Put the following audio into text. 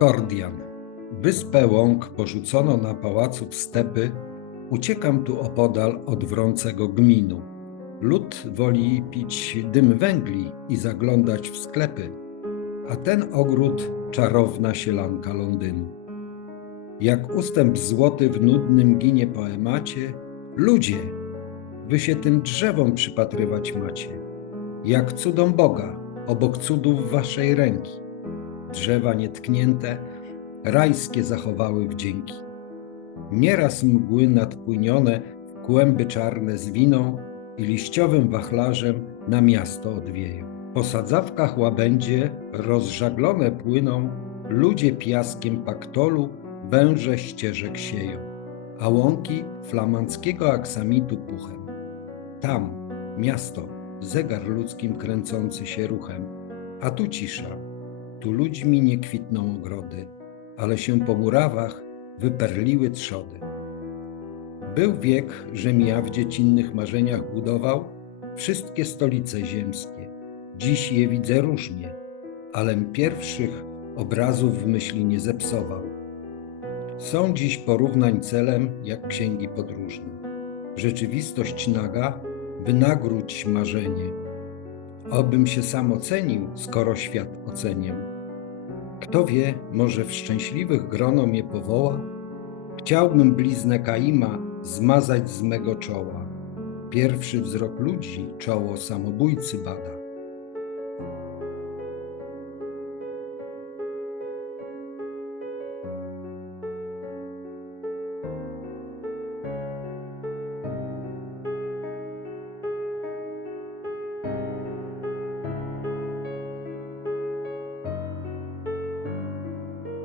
Kordian. Wyspę łąk porzucono na pałacu w stepy. Uciekam tu opodal od wrącego gminu. Lud woli pić dym węgli i zaglądać w sklepy, a ten ogród czarowna sielanka Londynu. Jak ustęp złoty w nudnym ginie poemacie, ludzie, wy się tym drzewom przypatrywać macie, jak cudom Boga, obok cudów waszej ręki. Drzewa nietknięte, rajskie zachowały wdzięki. Nieraz mgły nadpłynione w kłęby czarne zwiną i liściowym wachlarzem na miasto odwieją. Po sadzawkach łabędzie rozżaglone płyną, ludzie piaskiem paktolu węże ścieżek sieją, a łąki flamandzkiego aksamitu puchem. Tam miasto, zegar ludzkim kręcący się ruchem, a tu cisza, tu ludźmi nie kwitną ogrody, ale się po murawach wyperliły trzody. Był wiek, żem ja w dziecinnych marzeniach budował wszystkie stolice ziemskie. Dziś je widzę różnie, alem pierwszych obrazów w myśli nie zepsował. Są dziś porównań celem, jak księgi podróżne. Rzeczywistość naga, wynagródź marzenie. Obym się sam ocenił, skoro świat oceniem. Kto wie, może w szczęśliwych grono mnie powoła? Chciałbym bliznę Kaima zmazać z mego czoła. Pierwszy wzrok ludzi czoło samobójcy bada.